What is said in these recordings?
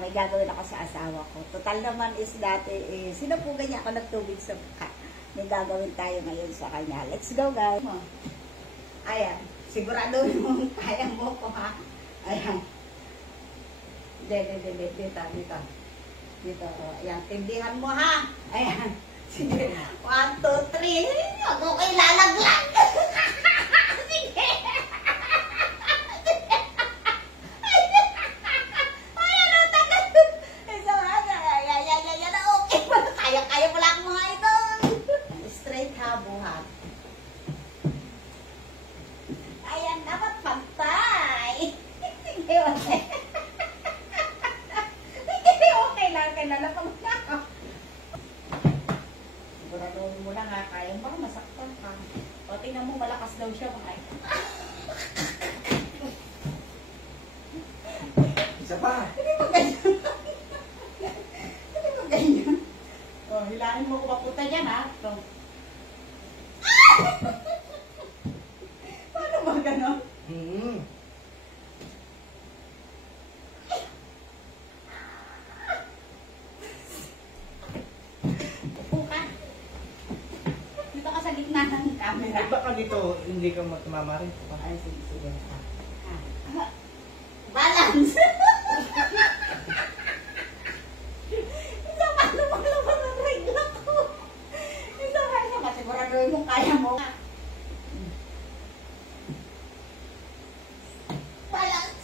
may gagawin ako sa asawa ko. Total naman is dati, sinupugan niya ako ng tubig sa mukha. May gagawin tayo ngayon sa kanya. Let's go, guys. Ayan. Sigurado yung kaya mo ko, ha? Ayan. Dito. Dito. Ayan. Tindihan mo, ha? Ayan. Sige. 1, 2, 3. Ako kayo lalaglag. Sige. Kaya mo lang mga ito. Straight ha, buhat. Ayan, dapat pantay. Sige, okay. Sige, okay lang. Kailangan pa muna ako. Siguraduhin mo lang ha. Kaya mo ba masaktan ka? O, tingnan mo, malakas daw siya. Isa pa. Hindi mo ganyan. Hindi mo ganyan. O, hilahin mo ko papunta dyan, ha? So, paano ba gano'n? Upo ka. Dito ka sa gitna ng camera. Ay, baka dito hindi ka matumama rin. Ay, sige. Balance! Isa pa, lumalaban ang regla ko. Isa pa, siguraduhin mo kaya mo. Balance!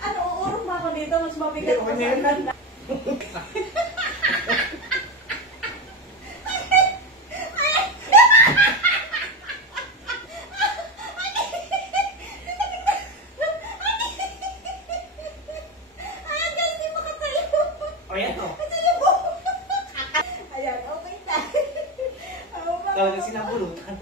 Ano, uurong ba ako dito? Mas mabigat ko sa ganda. Ayan o. Ayan, okay na. Talaga sinabulutan.